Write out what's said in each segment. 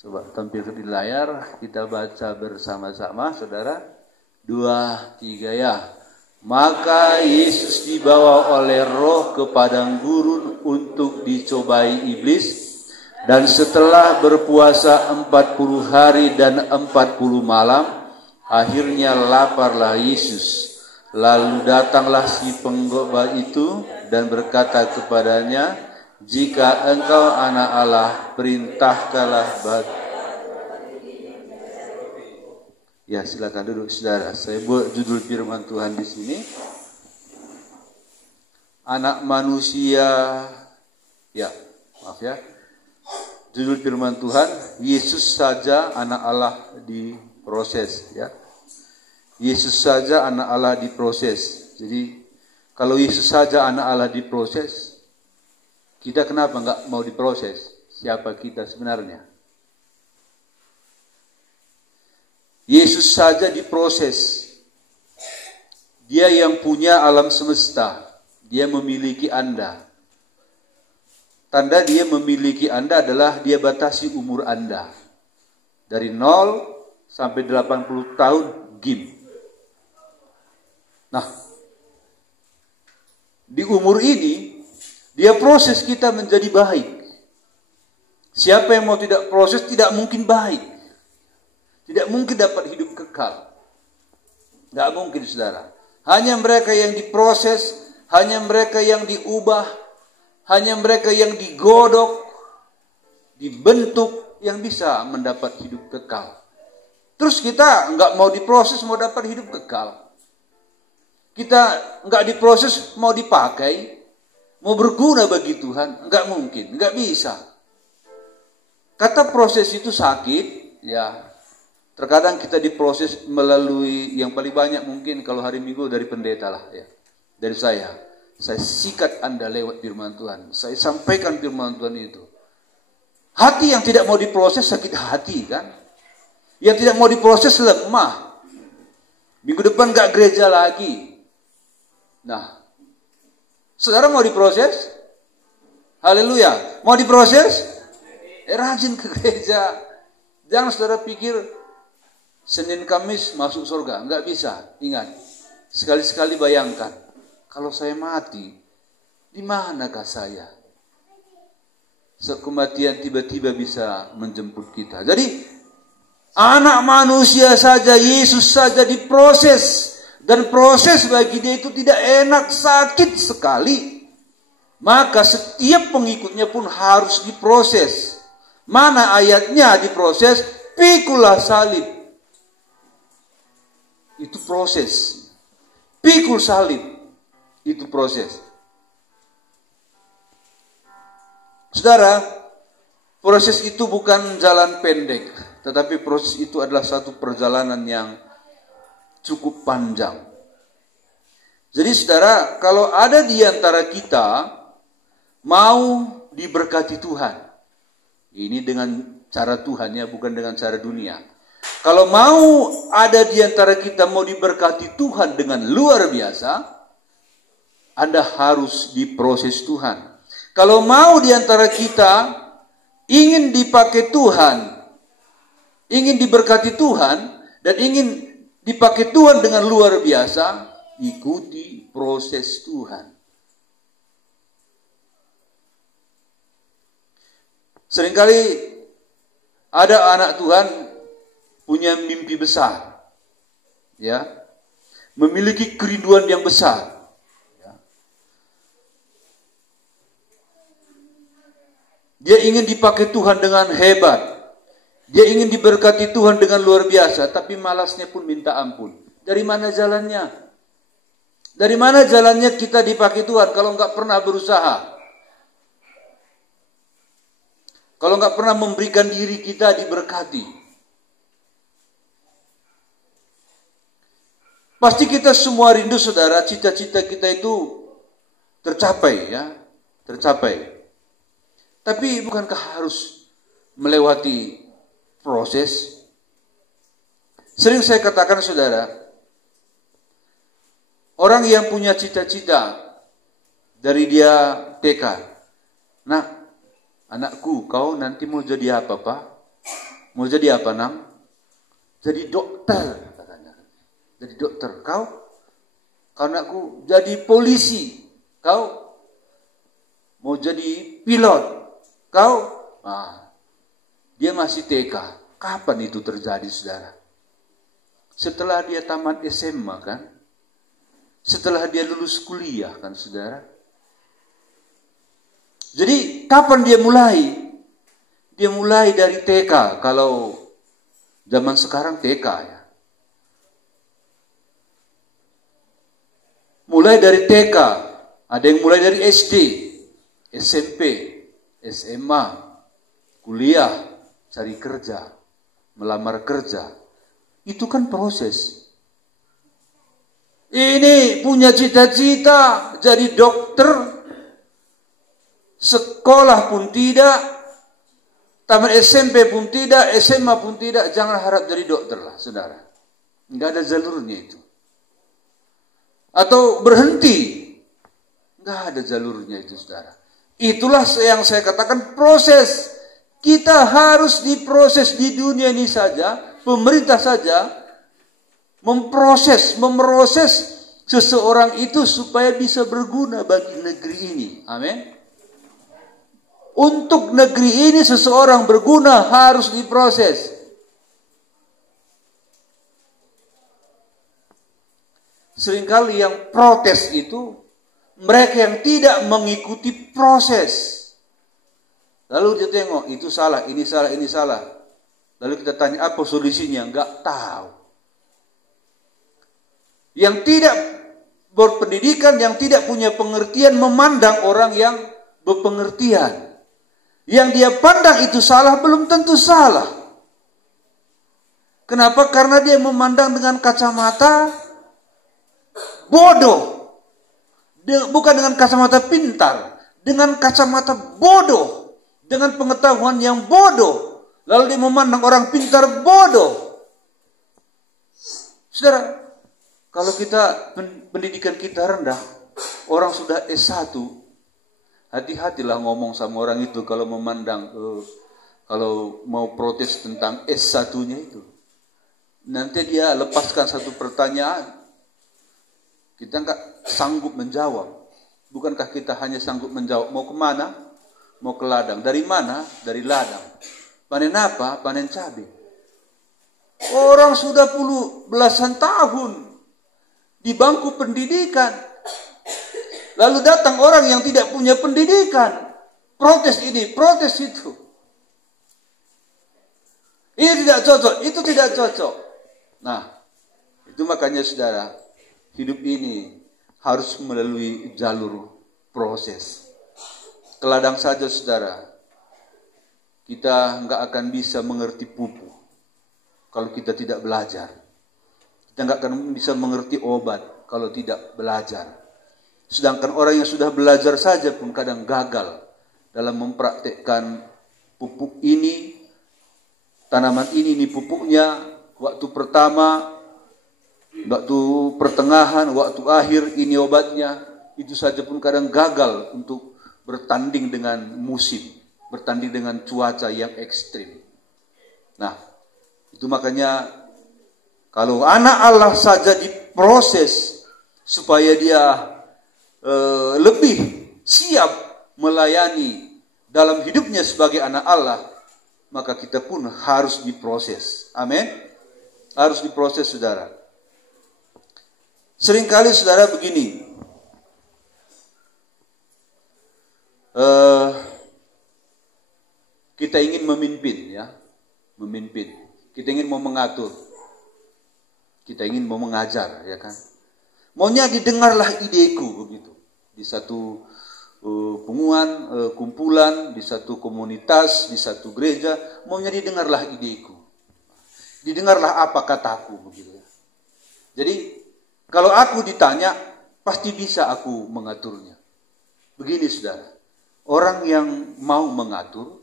Coba tampil di layar, kita baca bersama-sama, saudara. 2, 3 ya. Maka Yesus dibawa oleh Roh ke padang gurun untuk dicobai iblis. Dan setelah berpuasa 40 hari dan 40 malam, akhirnya laparlah Yesus. Lalu datanglah si pengkhotbah itu dan berkata kepadanya, jika engkau anak Allah, perintahkanlah bagi. Ya, silakan duduk saudara. Saya buat judul firman Tuhan di sini. Anak manusia, ya, maaf ya. Judul firman Tuhan, Yesus saja anak Allah diproses, ya. Yesus saja anak Allah diproses. Jadi kalau Yesus saja anak Allah diproses, kita kenapa enggak mau diproses? Siapa kita sebenarnya? Yesus saja diproses. Dia yang punya alam semesta. Dia memiliki Anda. Tanda dia memiliki Anda adalah dia batasi umur Anda. Dari 0 sampai 80 tahun, GIM. Nah, di umur ini, dia proses kita menjadi baik. Siapa yang mau tidak proses, tidak mungkin baik. Tidak mungkin dapat hidup kekal. Tidak mungkin, saudara. Hanya mereka yang diproses, hanya mereka yang diubah, hanya mereka yang digodok, dibentuk, yang bisa mendapat hidup kekal. Terus kita nggak mau diproses, mau dapat hidup kekal. Kita nggak diproses, mau dipakai, mau berguna bagi Tuhan, nggak mungkin, nggak bisa. Kata proses itu sakit, ya. Terkadang kita diproses melalui yang paling banyak mungkin kalau hari Minggu dari pendeta lah, ya. Dari saya sikat Anda lewat firman Tuhan. Saya sampaikan firman Tuhan itu. Hati yang tidak mau diproses sakit hati, kan? Yang tidak mau diproses lemah. Minggu depan gak gereja lagi. Nah, saudara mau diproses? Haleluya. Mau diproses? Rajin ke gereja. Jangan saudara pikir Senin Kamis masuk surga. Enggak bisa. Ingat. Sekali-sekali bayangkan. Kalau saya mati, di manakah saya? Kematian tiba-tiba bisa menjemput kita. Jadi, anak manusia saja, Yesus saja diproses. Dan proses bagi dia itu tidak enak, sakit sekali. Maka setiap pengikutnya pun harus diproses. Mana ayatnya diproses? Pikulah salib. Itu proses. Pikul salib. Itu proses. Saudara, proses itu bukan jalan pendek. Tetapi proses itu adalah satu perjalanan yang cukup panjang. Jadi saudara, kalau ada di antara kita mau diberkati Tuhan. Ini dengan cara Tuhan ya, bukan dengan cara dunia. Kalau mau ada di antara kita mau diberkati Tuhan dengan luar biasa, Anda harus diproses Tuhan. Kalau mau di antara kita ingin dipakai Tuhan, ingin diberkati Tuhan, dan ingin dipakai Tuhan dengan luar biasa, ikuti proses Tuhan. Seringkali ada anak Tuhan punya mimpi besar, ya, memiliki kerinduan yang besar, ya. Dia ingin dipakai Tuhan dengan hebat, dia ingin diberkati Tuhan dengan luar biasa, tapi malasnya pun minta ampun. Dari mana jalannya? Dari mana jalannya kita dipakai Tuhan kalau nggak pernah berusaha? Kalau nggak pernah memberikan diri kita diberkati? Pasti kita semua rindu, saudara, cita-cita kita itu tercapai, ya, tercapai. Tapi bukankah harus melewati proses? Sering saya katakan, saudara, orang yang punya cita-cita dari dia TK, nah, anakku, kau nanti mau jadi apa, Pak? Mau jadi apa, Nang? Jadi dokter, katanya. Jadi dokter. Kau? Kau anakku jadi polisi. Kau? Mau jadi pilot. Kau? Nah, dia masih TK. Kapan itu terjadi, saudara? Setelah dia tamat SMA, kan? Setelah dia lulus kuliah, kan, saudara? Jadi, kapan dia mulai? Dia mulai dari TK. Kalau zaman sekarang TK, ya. Mulai dari TK. Ada yang mulai dari SD, SMP, SMA, kuliah, cari kerja, melamar kerja. Itu kan proses. Ini punya cita-cita jadi dokter, sekolah pun tidak, tamat SMP pun tidak, SMA pun tidak. Jangan harap jadi dokter lah, saudara. Enggak ada jalurnya itu. Atau berhenti. Enggak ada jalurnya itu, saudara. Itulah yang saya katakan proses. Kita harus diproses di dunia ini saja, pemerintah saja memproses seseorang itu supaya bisa berguna bagi negeri ini. Amin. Untuk negeri ini seseorang berguna harus diproses. Seringkali yang protes itu mereka yang tidak mengikuti proses. Lalu dia tengok, itu salah, ini salah, ini salah. Lalu kita tanya, apa solusinya? Enggak tahu. Yang tidak berpendidikan, yang tidak punya pengertian, memandang orang yang berpengertian. Yang dia pandang itu salah, belum tentu salah. Kenapa? Karena dia memandang dengan kacamata bodoh. Bukan dengan kacamata pintar. Dengan kacamata bodoh. Dengan pengetahuan yang bodoh. Lalu dia memandang orang pintar bodoh. Saudara, kalau kita pendidikan kita rendah, orang sudah S1, hati-hatilah ngomong sama orang itu kalau memandang, kalau mau protes tentang S1-nya itu. Nanti dia lepaskan satu pertanyaan, kita enggak sanggup menjawab. Bukankah kita hanya sanggup menjawab, mau kemana? Mau ke ladang. Dari mana? Dari ladang. Panen apa? Panen cabai. Orang sudah belasan tahun di bangku pendidikan. Lalu datang orang yang tidak punya pendidikan. Protes ini, protes itu. Ini tidak cocok, itu tidak cocok. Nah, itu makanya saudara, hidup ini harus melalui jalur proses. Ke ladang saja, saudara, kita enggak akan bisa mengerti pupuk kalau kita tidak belajar. Kita enggak akan bisa mengerti obat kalau tidak belajar. Sedangkan orang yang sudah belajar saja pun kadang gagal dalam mempraktekkan pupuk ini, tanaman ini pupuknya, waktu pertama, waktu pertengahan, waktu akhir, ini obatnya. Itu saja pun kadang gagal untuk bertanding dengan musim, bertanding dengan cuaca yang ekstrim. Nah, itu makanya kalau anak Allah saja diproses supaya dia lebih siap melayani dalam hidupnya sebagai anak Allah, maka kita pun harus diproses. Amin. Harus diproses, saudara. Seringkali saudara begini, kita ingin memimpin, ya, memimpin. Kita ingin mau mengatur, kita ingin mau mengajar, ya kan? Maunya didengarlah ideku begitu di satu kumpulan, di satu komunitas, di satu gereja. Maunya didengarlah ideku, didengarlah apa kataku begitu. Jadi kalau aku ditanya, pasti bisa aku mengaturnya. Begini, saudara. Orang yang mau mengatur,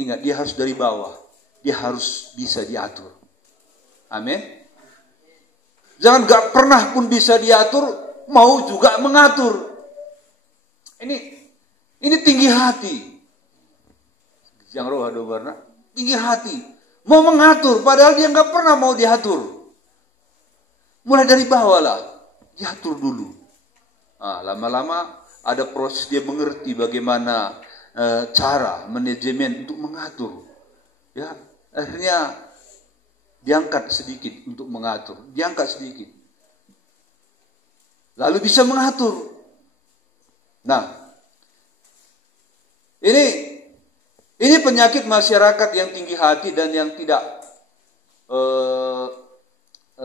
ingat, dia harus dari bawah. Dia harus bisa diatur. Amin. Jangan gak pernah pun bisa diatur, mau juga mengatur. Ini tinggi hati. Yang roh ada warna. tinggi hati, mau mengatur, padahal dia nggak pernah mau diatur. Mulai dari bawah lah, diatur dulu. Lama-lama ada proses dia mengerti bagaimana cara manajemen untuk mengatur. Ya, akhirnya diangkat sedikit untuk mengatur, diangkat sedikit. Lalu bisa mengatur. Nah, ini penyakit masyarakat yang tinggi hati dan yang tidak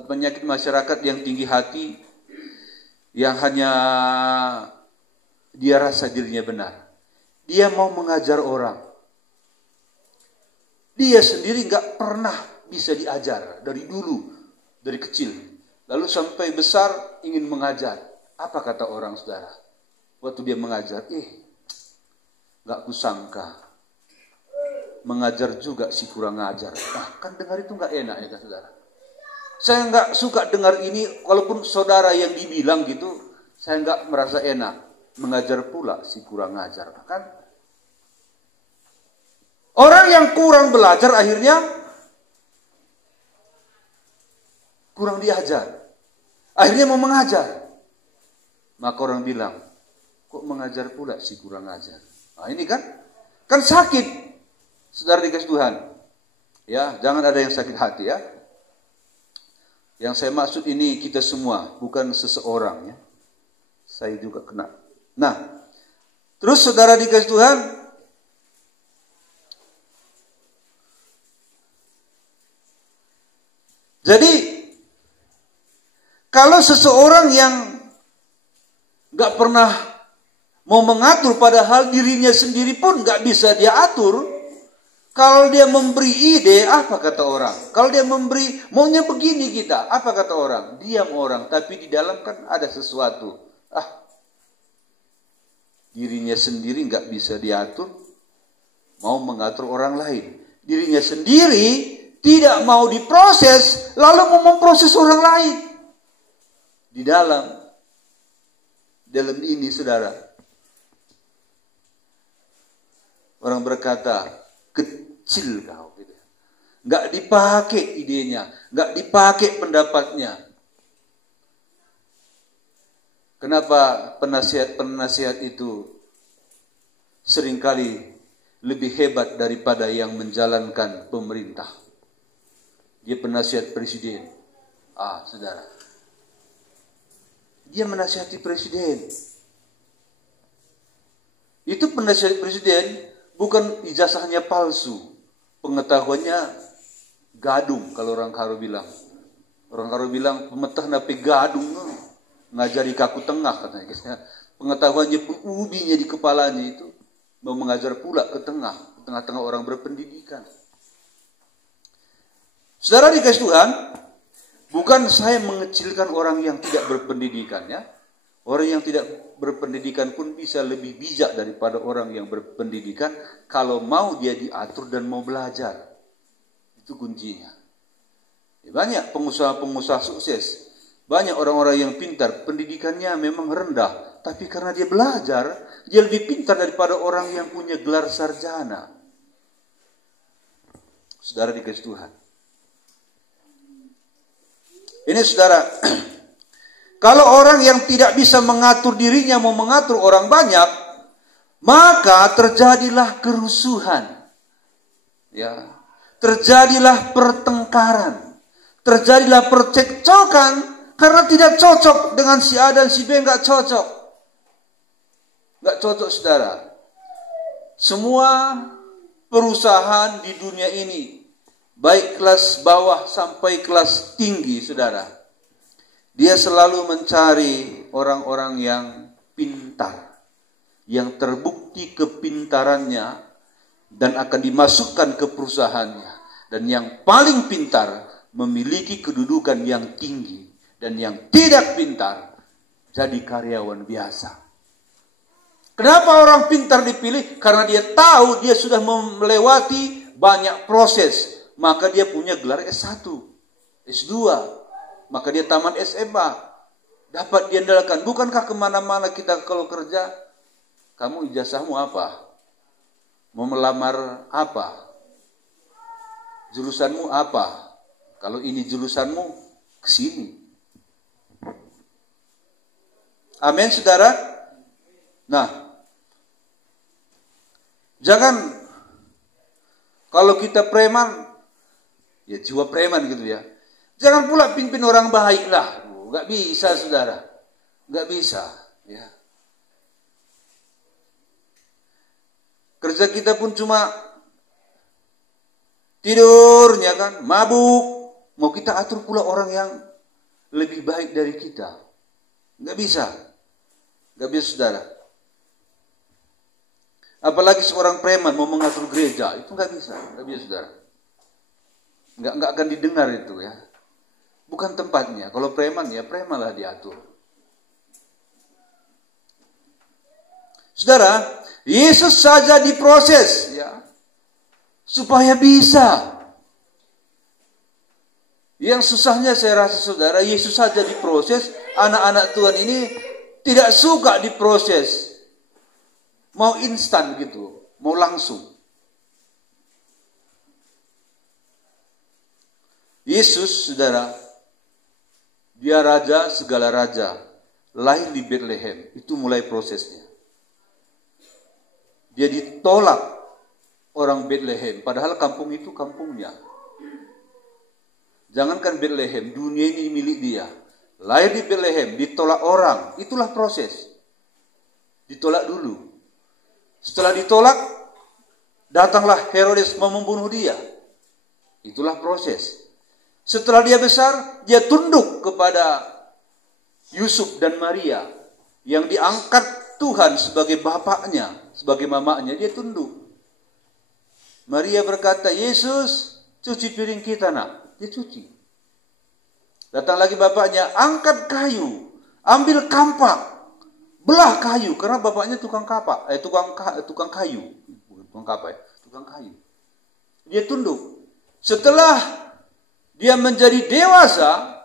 penyakit masyarakat yang tinggi hati yang hanya dia rasa dirinya benar. Dia mau mengajar orang. Dia sendiri nggak pernah bisa diajar dari dulu, dari kecil. Lalu sampai besar ingin mengajar. Apa kata orang, saudara? Waktu dia mengajar, nggak kusangka. Mengajar juga si kurang ajar. Kan dengar itu nggak enak ya kan, saudara? Saya nggak suka dengar ini, walaupun saudara yang dibilang gitu, saya nggak merasa enak. Mengajar pula si kurang ajar, kan? Orang yang kurang belajar akhirnya kurang diajar. Akhirnya mau mengajar. Maka orang bilang, kok mengajar pula si kurang ajar? Nah ini kan sakit. Saudara dikasih Tuhan. Ya, jangan ada yang sakit hati ya. Yang saya maksud ini kita semua, bukan seseorang ya. Saya juga kena. Nah, terus saudara dikasih Tuhan, jadi kalau seseorang yang gak pernah mau mengatur, padahal dirinya sendiri pun gak bisa dia atur. Kalau dia memberi ide, apa kata orang? Kalau dia memberi, maunya begini kita, apa kata orang? Diam orang, tapi di dalam kan ada sesuatu. Dirinya sendiri gak bisa diatur, mau mengatur orang lain. Dirinya sendiri tidak mau diproses, lalu mau memproses orang lain. Di dalam ini, saudara, orang berkata, kecil kau, gitu. Nggak dipakai idenya, nggak dipakai pendapatnya. Kenapa penasihat itu seringkali lebih hebat daripada yang menjalankan pemerintah? Dia penasihat presiden. Saudara, dia menasihati presiden. Itu penasihat presiden, bukan ijazahnya palsu. Pengetahuannya gadung, kalau orang Karo bilang. Orang Karo bilang, pemetah nape gadung, ngajari kaku tengah katanya. Pengetahuannya pun ubinya di kepalanya itu, mau mengajar pula ke tengah-tengah orang berpendidikan. Saudara dikasih Tuhan, bukan saya mengecilkan orang yang tidak berpendidikan ya. Orang yang tidak berpendidikan pun bisa lebih bijak daripada orang yang berpendidikan kalau mau dia diatur dan mau belajar. Itu kuncinya. Banyak pengusaha-pengusaha sukses. Banyak orang-orang yang pintar, pendidikannya memang rendah, tapi karena dia belajar, dia lebih pintar daripada orang yang punya gelar sarjana. Saudara dikasih Tuhan. Ini saudara, kalau orang yang tidak bisa mengatur dirinya mau mengatur orang banyak, maka terjadilah kerusuhan. Ya, terjadilah pertengkaran, terjadilah percekcokan karena tidak cocok dengan si A dan si B, nggak cocok. Nggak cocok, saudara. Semua perusahaan di dunia ini, baik kelas bawah sampai kelas tinggi, saudara, dia selalu mencari orang-orang yang pintar, yang terbukti kepintarannya dan akan dimasukkan ke perusahaannya. Dan yang paling pintar memiliki kedudukan yang tinggi, dan yang tidak pintar jadi karyawan biasa. Kenapa orang pintar dipilih? Karena dia tahu dia sudah melewati banyak proses. Maka dia punya gelar S1, S2, maka dia tamat SMA, dapat diandalkan. Bukankah kemana-mana kita kalau kerja, kamu ijazahmu apa? Mau melamar apa? Jurusanmu apa? Kalau ini jurusanmu, ke sini. Amin, saudara? Nah, jangan kalau kita preman, ya jiwa preman gitu ya. Jangan pula pimpin orang baik lah. Gak bisa, saudara. Gak bisa. Ya. Kerja kita pun cuma tidurnya kan, mabuk. Mau kita atur pula orang yang lebih baik dari kita. Gak bisa. Gak bisa, saudara. Apalagi seorang preman mau mengatur gereja, itu gak bisa, saudara. Nggak akan didengar itu ya. Bukan tempatnya. Kalau preman ya preman lah diatur. Saudara, Yesus saja diproses ya, supaya bisa. Yang susahnya saya rasa saudara, Yesus saja diproses. Anak-anak Tuhan ini tidak suka diproses. Mau instan gitu, mau langsung. Yesus, saudara, dia raja segala raja, lahir di Bethlehem, itu mulai prosesnya. Dia ditolak orang Bethlehem, padahal kampung itu kampungnya. Jangankan Bethlehem, dunia ini milik dia. Lahir di Bethlehem, ditolak orang, itulah proses. Ditolak dulu. Setelah ditolak, datanglah Herodes mau membunuh dia. Itulah proses. Setelah dia besar, dia tunduk kepada Yusuf dan Maria yang diangkat Tuhan sebagai bapaknya, sebagai mamanya, dia tunduk. Maria berkata, Yesus, cuci piring kita nak. Dia cuci. Datang lagi bapaknya, angkat kayu, ambil kampak, belah kayu, karena bapaknya tukang kapak, tukang kayu, bukan tukang kapak ya, tukang kayu. Dia tunduk. Setelah dia menjadi dewasa,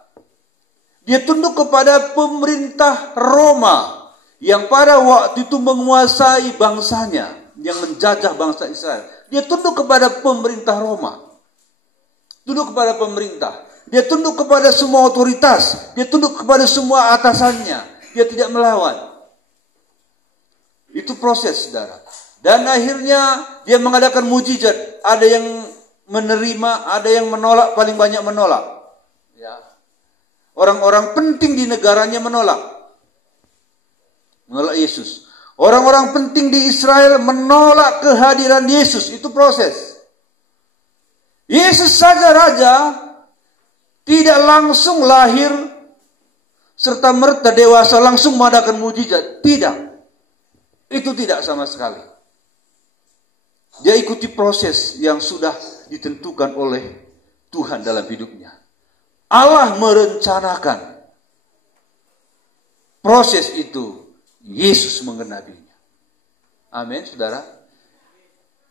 dia tunduk kepada pemerintah Roma yang pada waktu itu menguasai bangsanya, yang menjajah bangsa Israel. Dia tunduk kepada pemerintah Roma. Tunduk kepada pemerintah. Dia tunduk kepada semua otoritas. Dia tunduk kepada semua atasannya. Dia tidak melawan. Itu proses, saudara. Dan akhirnya dia mengadakan mujizat. Ada yang menerima, ada yang menolak, paling banyak menolak. Ya. Orang-orang penting di negaranya menolak. Menolak Yesus. Orang-orang penting di Israel menolak kehadiran Yesus. Itu proses. Yesus saja raja, tidak langsung lahir serta merta dewasa langsung mengadakan mujizat. Tidak. Itu tidak sama sekali. Dia ikuti proses yang sudah ditentukan oleh Tuhan dalam hidupnya. Allah merencanakan proses itu, Yesus mengenabinya. Amin, saudara.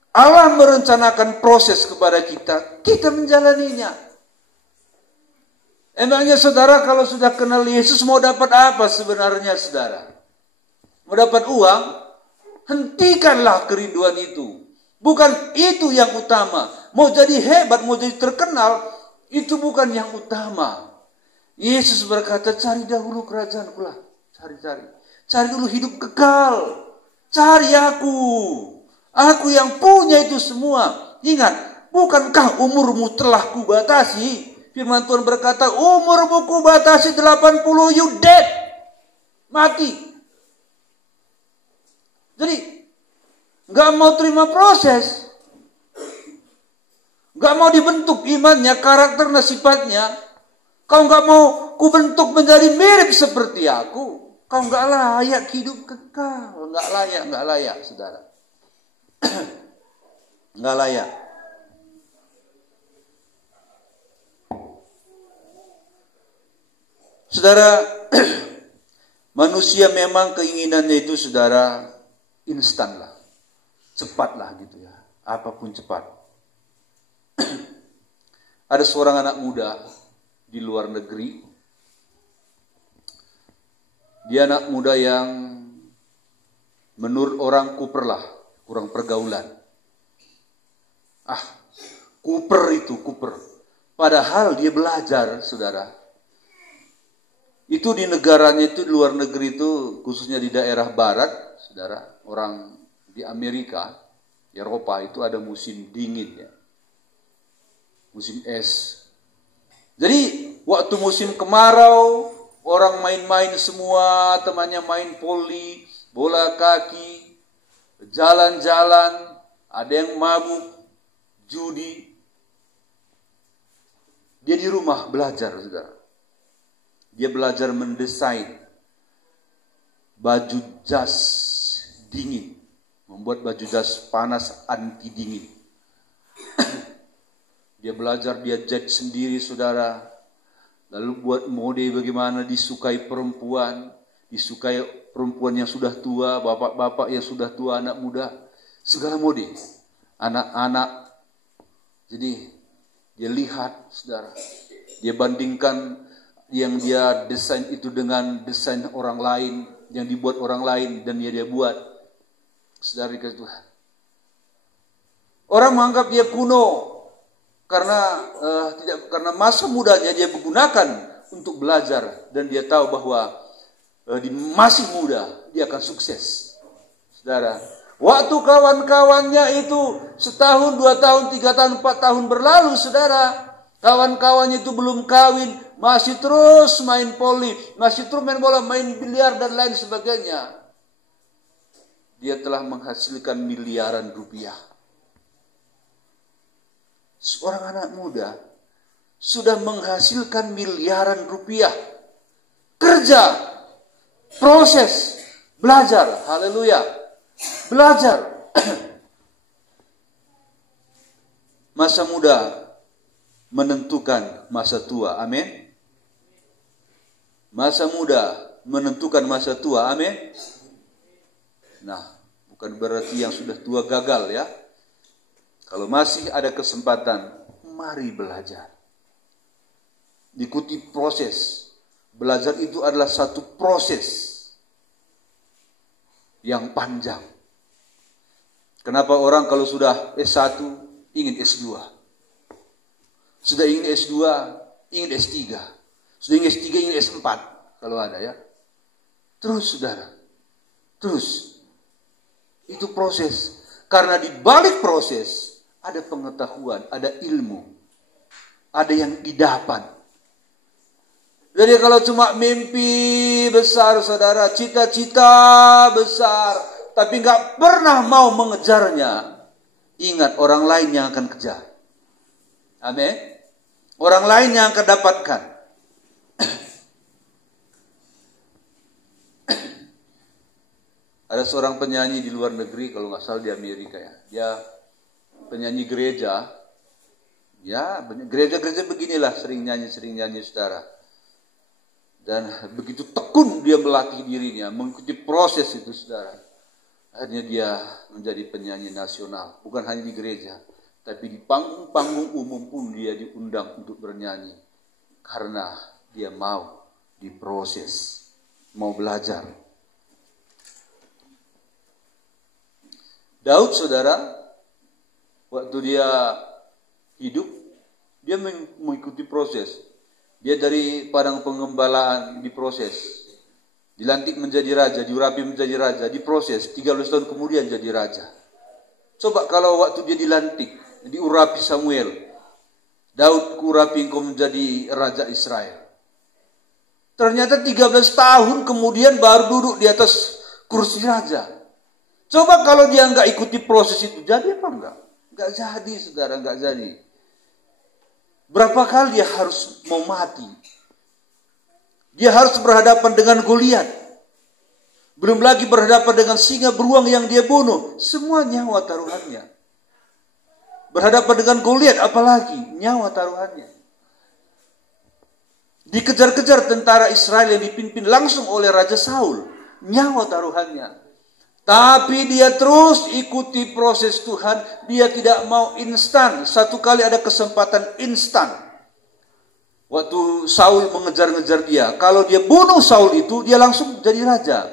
Allah merencanakan proses kepada kita, kita menjalaninya. Emangnya saudara kalau sudah kenal Yesus mau dapat apa sebenarnya, saudara? Mau dapat uang? Hentikanlah kerinduan itu. Bukan itu yang utama. Mau jadi hebat, mau jadi terkenal, itu bukan yang utama. Yesus berkata, cari dahulu kerajaanku lah. Cari. Cari dulu hidup kekal. Cari aku. Aku yang punya itu semua. Ingat, bukankah umurmu telah kubatasi? Firman Tuhan berkata, umurmu kubatasi 80, you dead. Mati. Jadi, gak mau terima proses. Gak mau dibentuk imannya, karakternya, sifatnya. Kau gak mau kubentuk menjadi mirip seperti aku. Kau gak layak hidup kekal. Gak layak, saudara. Gak layak. Saudara, manusia memang keinginannya itu, saudara, instan lah. Cepat lah gitu ya. Apapun cepat. Ada seorang anak muda di luar negeri. Dia anak muda yang menurut orang kuper lah. Kurang pergaulan. Kuper. Padahal dia belajar, saudara. Itu di negaranya itu, di luar negeri itu, khususnya di daerah barat, saudara, orang di Amerika, Eropa itu ada musim dingin ya. Musim es. Jadi waktu musim kemarau, orang main-main semua, temannya main voli, bola kaki, jalan-jalan, ada yang mabuk, judi. Dia di rumah belajar, saudara. Dia belajar mendesain baju jas dingin, membuat baju jas panas anti dingin. Dia belajar, dia jahit sendiri, saudara. Lalu buat mode bagaimana disukai perempuan yang sudah tua, bapak-bapak yang sudah tua, anak muda, segala mode, anak-anak. Jadi dia lihat, saudara, dia bandingkan yang dia desain itu dengan desain orang lain, yang dibuat orang lain dan dia buat. Saudara dikasih Tuhan. Orang menganggap dia kuno karena masa mudanya dia menggunakan untuk belajar dan dia tahu bahwa di masih muda dia akan sukses. Saudara, waktu kawan-kawannya itu 1 tahun, 2 tahun, 3 tahun, 4 tahun berlalu, saudara. Kawan-kawannya itu belum kawin, masih terus main poli, masih terus main bola, main biliar dan lain sebagainya. Dia telah menghasilkan miliaran rupiah. Seorang anak muda sudah menghasilkan miliaran rupiah. Kerja, proses, belajar, haleluya. Belajar. Masa muda menentukan masa tua, amin. Masa muda menentukan masa tua, amin. Nah, bukan berarti yang sudah tua gagal ya. Kalau masih ada kesempatan, mari belajar. Ikuti proses. Belajar itu adalah satu proses yang panjang. Kenapa orang kalau sudah S1 ingin S2? Sudah ingin S2, ingin S3. Sudah ingin S3, ingin S4. Kalau ada ya. Terus, saudara. Terus. Itu proses. Karena di balik proses, ada pengetahuan, ada ilmu. Ada yang didapat. Jadi kalau cuma mimpi besar, saudara, cita-cita besar, tapi nggak pernah mau mengejarnya, ingat orang lain yang akan kejar. Amin. Orang lain yang akan dapatkan. Ada seorang penyanyi di luar negeri, kalau nggak salah di Amerika ya. Dia penyanyi gereja. Ya, gereja-gereja beginilah sering nyanyi, saudara. Dan begitu tekun dia melatih dirinya, mengikuti proses itu, saudara. Akhirnya dia menjadi penyanyi nasional, bukan hanya di gereja. Tapi di panggung-panggung umum pun dia diundang untuk bernyanyi. Karena dia mau diproses. Mau belajar. Daud, saudara, waktu dia hidup, dia mengikuti proses. Dia dari padang pengembalaan diproses. Dilantik menjadi raja, diurapi menjadi raja, diproses. 13 tahun kemudian jadi raja. Coba kalau waktu dia dilantik, diurapi Samuel, Daud, kuurapi engkau menjadi raja Israel. Ternyata 13 tahun kemudian baru duduk di atas kursi raja. Coba kalau dia nggak ikuti proses itu, jadi apa enggak? Nggak jadi, saudara, nggak jadi. Berapa kali dia harus mau mati? Dia harus berhadapan dengan Goliat. Belum lagi berhadapan dengan singa beruang yang dia bunuh. Semua nyawa taruhannya. Berhadapan dengan Goliat, apalagi nyawa taruhannya. Dikejar-kejar tentara Israel yang dipimpin langsung oleh Raja Saul. Nyawa taruhannya. Tapi dia terus ikuti proses Tuhan. Dia tidak mau instan. Satu kali ada kesempatan instan. Waktu Saul mengejar-ngejar dia. Kalau dia bunuh Saul itu, dia langsung jadi raja.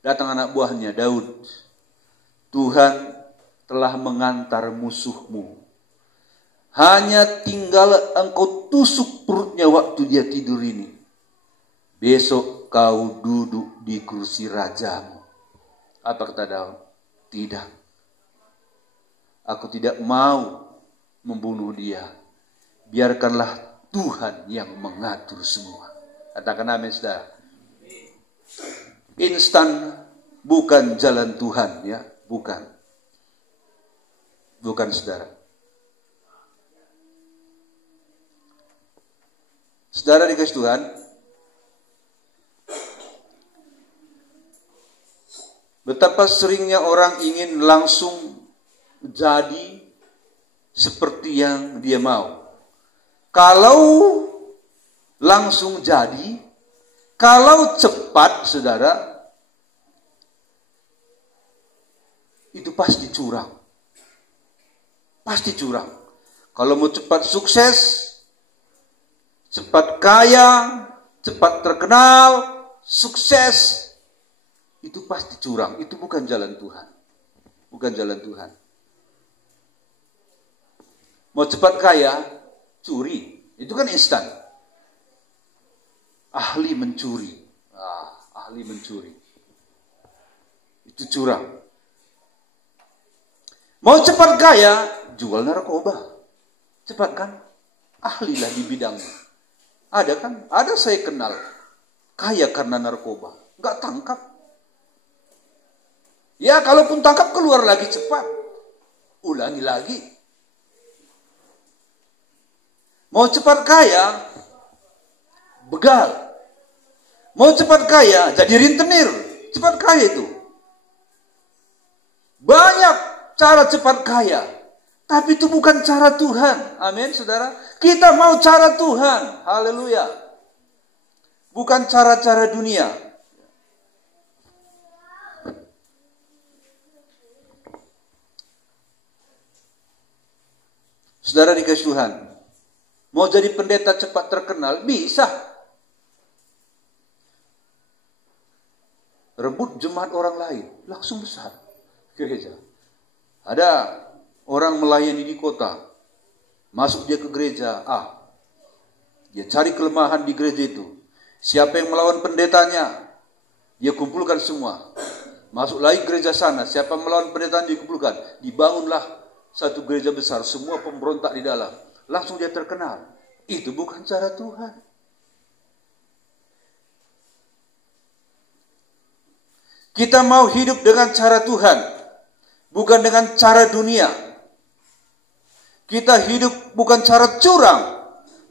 Datang anak buahnya, Daud. Tuhan telah mengantar musuhmu. Hanya tinggal engkau tusuk perutnya waktu dia tidur ini. Besok kau duduk di kursi rajamu. Apa kata Daud? Tidak. Aku tidak mau membunuh dia. Biarkanlah Tuhan yang mengatur semua. Katakan amin, saudara. Instan bukan jalan Tuhan, ya, bukan. Bukan, saudara. Saudara dikasih Tuhan, betapa seringnya orang ingin langsung jadi seperti yang dia mau. Kalau langsung jadi, kalau cepat, saudara, itu pasti curang. Pasti curang. Kalau mau cepat sukses, cepat kaya, cepat terkenal, sukses, itu pasti curang. Itu bukan jalan Tuhan. Bukan jalan Tuhan. Mau cepat kaya, curi. Itu kan instan. Ahli mencuri. Ahli mencuri. Itu curang. Mau cepat kaya, jual narkoba. Cepat kan? Ahlilah di bidangnya. Ada kan? Ada saya kenal. Kaya karena narkoba. Gak tangkap. Ya kalaupun tangkap keluar lagi cepat. Ulangi lagi. Mau cepat kaya, begal. Mau cepat kaya, jadi rentenir. Cepat kaya itu. Banyak cara cepat kaya. Tapi itu bukan cara Tuhan. Amin, saudara. Kita mau cara Tuhan. Haleluya. Bukan cara-cara dunia. Saudara dikasih Tuhan. Mau jadi pendeta cepat terkenal? Bisa. Rebut jemaat orang lain. Langsung besar. Gereja. Ada orang melayani di kota. Masuk dia ke gereja A. Dia cari kelemahan di gereja itu. Siapa yang melawan pendetanya, dia kumpulkan semua. Masuk lagi gereja sana. Siapa melawan pendetanya, dikumpulkan. Dibangunlah satu gereja besar. Semua pemberontak di dalam. Langsung dia terkenal. Itu bukan cara Tuhan. Kita mau hidup dengan cara Tuhan. Bukan dengan cara dunia. Kita hidup bukan cara curang.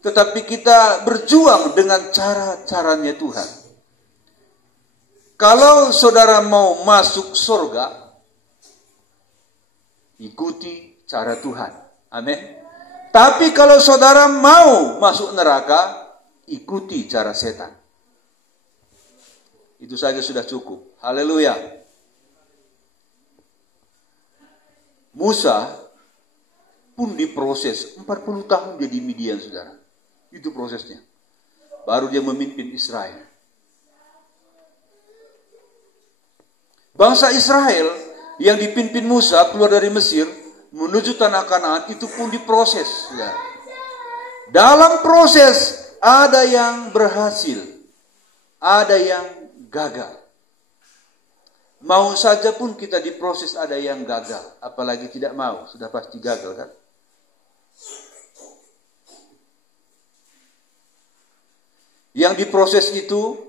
Tetapi kita berjuang dengan cara-caranya Tuhan. Kalau saudara mau masuk surga, ikuti cara Tuhan. Amin. Tapi kalau saudara mau masuk neraka, ikuti cara setan. Itu saja sudah cukup. Haleluya. Musa pun diproses 40 tahun dia di Midian, saudara. Itu prosesnya. Baru dia memimpin Israel. Bangsa Israel yang dipimpin Musa keluar dari Mesir menuju tanah Kanaan itu pun diproses. Ya. Dalam proses ada yang berhasil, ada yang gagal. Mau saja pun kita diproses ada yang gagal, apalagi tidak mau, sudah pasti gagal kan? Yang diproses itu,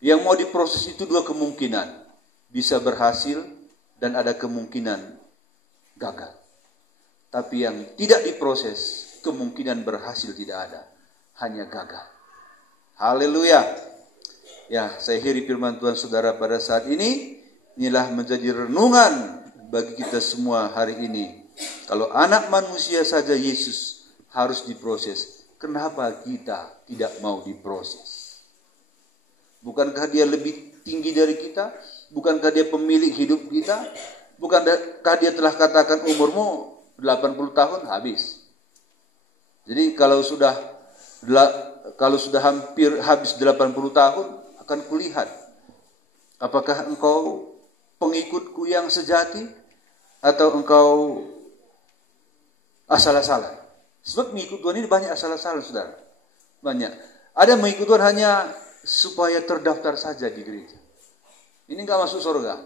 yang mau diproses itu dua kemungkinan, bisa berhasil dan ada kemungkinan gagal. Tapi yang tidak diproses, kemungkinan berhasil tidak ada. Hanya gagal. Haleluya. Ya, saya akhiri firman Tuhan saudara pada saat ini. Inilah menjadi renungan bagi kita semua hari ini. Kalau anak manusia saja Yesus harus diproses. Kenapa kita tidak mau diproses? Bukankah dia lebih tinggi dari kita? Bukankah dia pemilik hidup kita? Bukankah dia telah katakan umurmu 80 tahun habis. Jadi kalau sudah hampir habis 80 tahun akan kulihat apakah engkau pengikutku yang sejati atau engkau asal-asalan. Sebab mengikut Tuhan ini banyak asal-asalan, saudara. Banyak. Ada mengikut Tuhan hanya supaya terdaftar saja di gereja. Ini nggak masuk surga.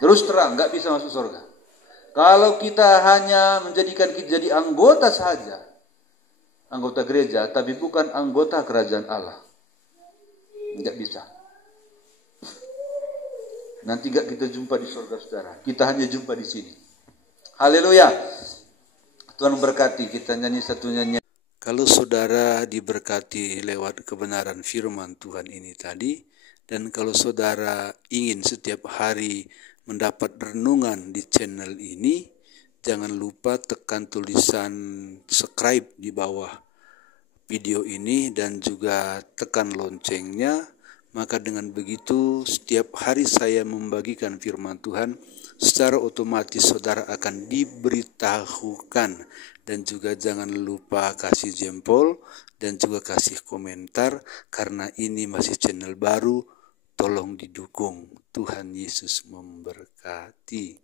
Terus terang, nggak bisa masuk surga. Kalau kita hanya menjadikan kita jadi anggota saja, anggota gereja, tapi bukan anggota kerajaan Allah, nggak bisa. Nanti nggak kita jumpa di surga, saudara. Kita hanya jumpa di sini. Haleluya. Tuhan memberkati. Kita nyanyi satu nyanyian. Kalau saudara diberkati lewat kebenaran firman Tuhan ini tadi, dan kalau saudara ingin setiap hari mendapat renungan di channel ini, jangan lupa tekan tulisan subscribe di bawah video ini dan juga tekan loncengnya. Maka dengan begitu setiap hari saya membagikan firman Tuhan, secara otomatis saudara akan diberitahukan. Dan juga jangan lupa kasih jempol dan juga kasih komentar, karena ini masih channel baru, tolong didukung. Tuhan Yesus memberkati.